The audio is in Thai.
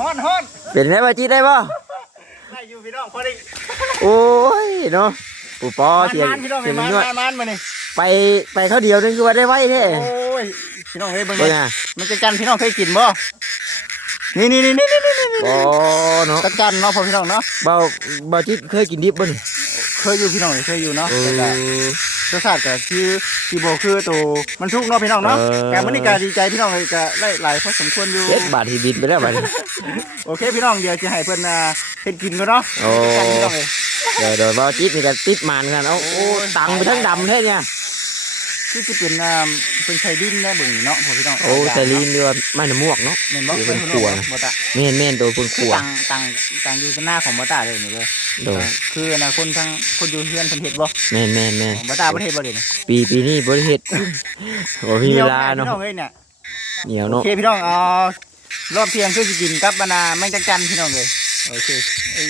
ฮ้อนฮ้อนเป็นไงบ่จีได้บ่ได้อยู่พี่น้องพอดีโอ้ยเนาะปู่ปอมานเสียงมานพี่น้องเสียงมามันนวดมานมานมานี่ไปไปเขาเดียวนึงคือว่าได้ไว้แท้โอ้ยพี่น้องเฮ้ยเบิ่งเบิ่งนี่อะมันจะจันพี่น้องเคยกินบ่นี่นี่นี่นี่นี่นี่อ๋อเนาะตะจันเนาะพ่อพี่น้องเนาะเบาเบาจิตเคยกินดิบบ่นี่ เคยอยู่พี่น้องเคยอยู่เนาะเอแต่ก็อรสชาติก็คือที่บ่คือตัวมันทุกเนาะพี่น้องเนาะเออ แต่มื้อนี้ก็ดีใจพี่น้องเลยก็ได้หลายพอสมควรอยู่ เจ็ดบาทที่บินไปแล้วบาดนี้ โอเคพี่น้องเดี๋ยวจะให้เพิ่นอ่าเฮ็ดกินกันเนาะโอ้จันพี่น้องเอ้ย เดี๋ยวเดี๋ยวเบาจิตนี่ก็ติดมานกันเอาโอ้ตังไปทั้งดำแท้เนี่ย คือจะเป็นอ่าเป็นไข่ดินได้เบิ่งนี่เนาะพ่อพี่น้องโอ้ใส่ลีนด้วยไม่น้ำมวกเนาะแม่นบ่อยู่เพิ่เป็นนครัวบ่ตะแม่นแม่นตัวคนคคือรัวตังตังตังอยู่ข้างหน้าของบ่ตาเลยนี่เด้อโดยคืออนาคนทั้งคนอยู่เฮือนเพิ่นเฮ็ดบ่แม่นแม่นแม่นบ่ตาบ่เฮ็ดบ่เด้นี่ปีปีนี้บริเฮ็ดโอ้มีเวลาเนาะพี่น้องเอ้ยเนี่ยเหนียวโอเนาะเคพี่น้องเอารอบเที่ยงคือสิกินกับบรรณาแมงจักจันพี่น้องเอ้ยโอเคเอ้ย